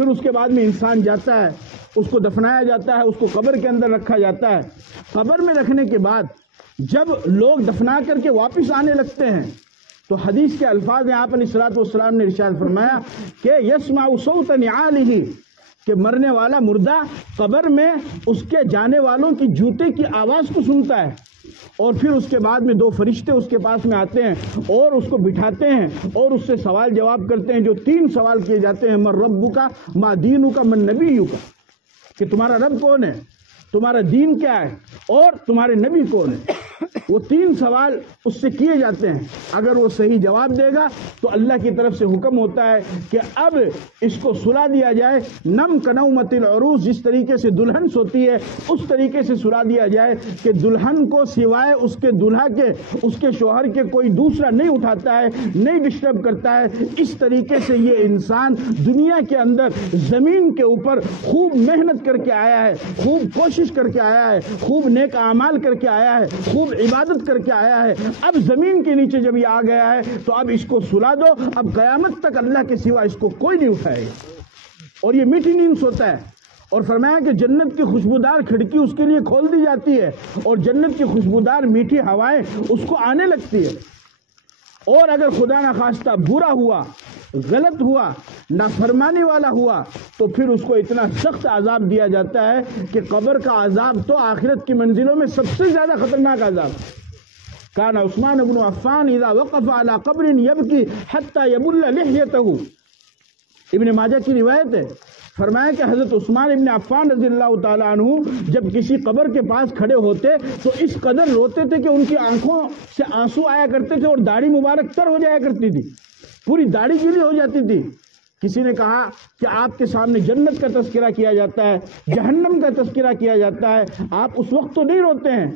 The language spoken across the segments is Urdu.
پھر اس کے بعد میں انسان جاتا ہے، اس کو دفنایا جاتا ہے، اس کو قبر کے اندر رکھا جاتا ہے۔ قبر میں رکھنے کے بعد جب لوگ دفنا کر کے واپس آنے لگتے ہیں تو حدیث کے الفاظ ہیں، آپ علیہ الصلوۃ والسلام نے ارشاد فرمایا کہ یسمع صوت نعالہ، کہ مرنے والا مردہ قبر میں اس کے جانے والوں کی جوتے کی آواز کو سنتا ہے، اور پھر اس کے بعد میں 2 فرشتے اس کے پاس میں آتے ہیں اور اس کو بٹھاتے ہیں اور اس سے سوال جواب کرتے ہیں، جو 3 سوال کیے جاتے ہیں، من ربک، ما دینک، من نبیک، کہ تمہارا رب کون ہے، تمہارا دین کیا ہے اور تمہارے نبی کون ہے۔ وہ 3 سوال اس سے کیے جاتے ہیں۔ اگر وہ صحیح جواب دے گا تو اللہ کی طرف سے حکم ہوتا ہے کہ اب اس کو سلا دیا جائے، نم کنومت العروس، جس طریقے سے دلہن سوتی ہے اس طریقے سے سلا دیا جائے کہ دلہن کو سوائے اس کے دلہا کے، اس کے شوہر کے کوئی دوسرا نہیں اٹھاتا ہے، نہیں ڈسٹرب کرتا ہے۔ اس طریقے سے یہ انسان دنیا کے اندر زمین کے اوپر خوب محنت کر کے آیا ہے، خوب کوشش کر کے آیا ہے، خوب نیک اعمال کر کے آیا ہے، خوب عبادت کر کے آیا ہے۔ اب زمین کے نیچے جب یہ آ گیا ہے تو اب اس کو سلا دو، اب قیامت تک اللہ کے سوا اس کو کوئی نہیں اٹھائے گا، اور یہ میٹھی نیند سوتا ہے۔ اور فرمایا کہ جنت کی خوشبودار کھڑکی اس کے لیے کھول دی جاتی ہے اور جنت کی خوشبودار میٹھی ہوائیں اس کو آنے لگتی ہے۔ اور اگر خدا نخواستہ برا ہوا، غلط ہوا، نافرمانی والا ہوا تو پھر اس کو اتنا سخت عذاب دیا جاتا ہے کہ قبر کا عذاب تو آخرت کی منزلوں میں سب سے زیادہ خطرناک عذاب۔ کان عثمان بن عفان اذا وقف على قبر يبكي حتى يبل لحيته، ابن ماجہ کی روایت ہے، فرمایا کہ حضرت عثمان ابن عفان رضی اللہ تعالیٰ عنہ جب کسی قبر کے پاس کھڑے ہوتے تو اس قدر روتے تھے کہ ان کی آنکھوں سے آنسو آیا کرتے تھے اور داڑھی مبارک تر ہو جایا کرتی تھی، پوری داڑھی گیلی ہو جاتی تھی۔ کسی نے کہا کہ آپ کے سامنے جنت کا تذکرہ کیا جاتا ہے، جہنم کا تذکرہ کیا جاتا ہے، آپ اس وقت تو نہیں روتے ہیں؟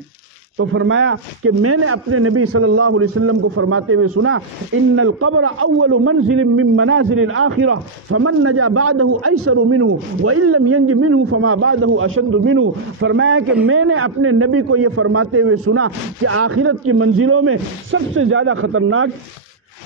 تو فرمایا کہ میں نے اپنے نبی صلی اللہ علیہ وسلم کو فرماتے ہوئے سنا، ان القبر اول منزل من منازل الاخرہ فمن نجا بعده ایسر منہ وان لم ینج منہ فما بعده اشد منہ۔ فرمایا کہ میں نے اپنے نبی کو یہ فرماتے ہوئے سنا کہ آخرت کی منزلوں میں سب سے زیادہ خطرناک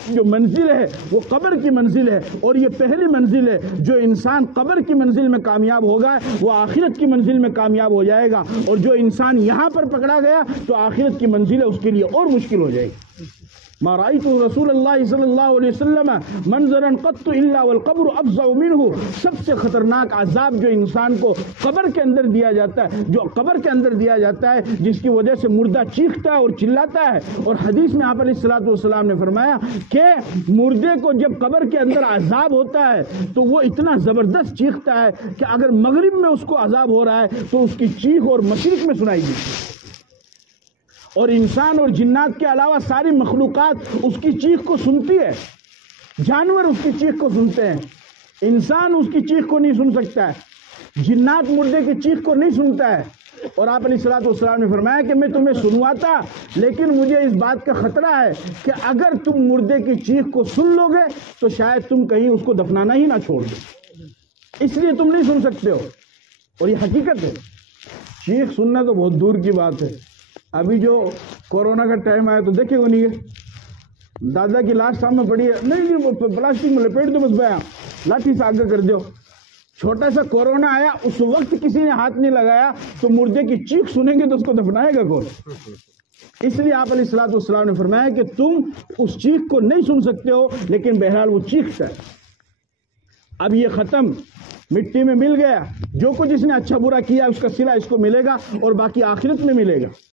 جو منزل ہے وہ قبر کی منزل ہے، اور یہ پہلی منزل ہے۔ جو انسان قبر کی منزل میں کامیاب ہوگا وہ آخرت کی منزل میں کامیاب ہو جائے گا، اور جو انسان یہاں پر پکڑا گیا تو آخرت کی منزل اس کے لیے اور مشکل ہو جائے گی۔ ما رأيت رسول اللہ صلی اللہ علیہ وسلم منظرا قط الا والقبر افظع منہ۔ سب سے خطرناک عذاب جو انسان کو قبر کے اندر دیا جاتا ہے، جو قبر کے اندر دیا جاتا ہے، جس کی وجہ سے مردہ چیختا ہے اور چلاتا ہے۔ اور حدیث میں آپ علیہ الصلوۃ والسلام نے فرمایا کہ مردے کو جب قبر کے اندر عذاب ہوتا ہے تو وہ اتنا زبردست چیختا ہے کہ اگر مغرب میں اس کو عذاب ہو رہا ہے تو اس کی چیخ اور مشرق میں سنائی دیتی ہے، اور انسان اور جنات کے علاوہ ساری مخلوقات اس کی چیخ کو سنتی ہے۔ جانور اس کی چیخ کو سنتے ہیں، انسان اس کی چیخ کو نہیں سن سکتا ہے، جنات مردے کی چیخ کو نہیں سنتا ہے۔ اور آپ علیہ الصلوۃ والسلام نے فرمایا کہ میں تمہیں سنواتا، لیکن مجھے اس بات کا خطرہ ہے کہ اگر تم مردے کی چیخ کو سن لو گے تو شاید تم کہیں اس کو دفنانا ہی نہ چھوڑ دو، اس لیے تم نہیں سن سکتے ہو۔ اور یہ حقیقت ہے، چیخ سننا تو بہت دور کی بات ہے۔ ابھی جو کورونا کا ٹائم آیا تو دیکھے وہ نہیں ہے، دادا کی لاش سامنے پڑی ہے، نہیں پلاسٹک میں لپیٹ دو، بس بیا لاٹھی سے آگے کر دو۔ چھوٹا سا کورونا آیا، اس وقت کسی نے ہاتھ نہیں لگایا تو مردے کی چیخ سنیں گے تو اس کو دفنائے گا کون؟ اس لیے آپ علیہ الصلوۃ والسلام نے فرمایا کہ تم اس چیخ کو نہیں سن سکتے ہو، لیکن بہرحال وہ چیختا ہے۔ اب یہ ختم، مٹی میں مل گیا، جو کچھ اس نے اچھا برا کیا اس کا صلہ اس کو ملے گا اور باقی آخرت میں ملے گا۔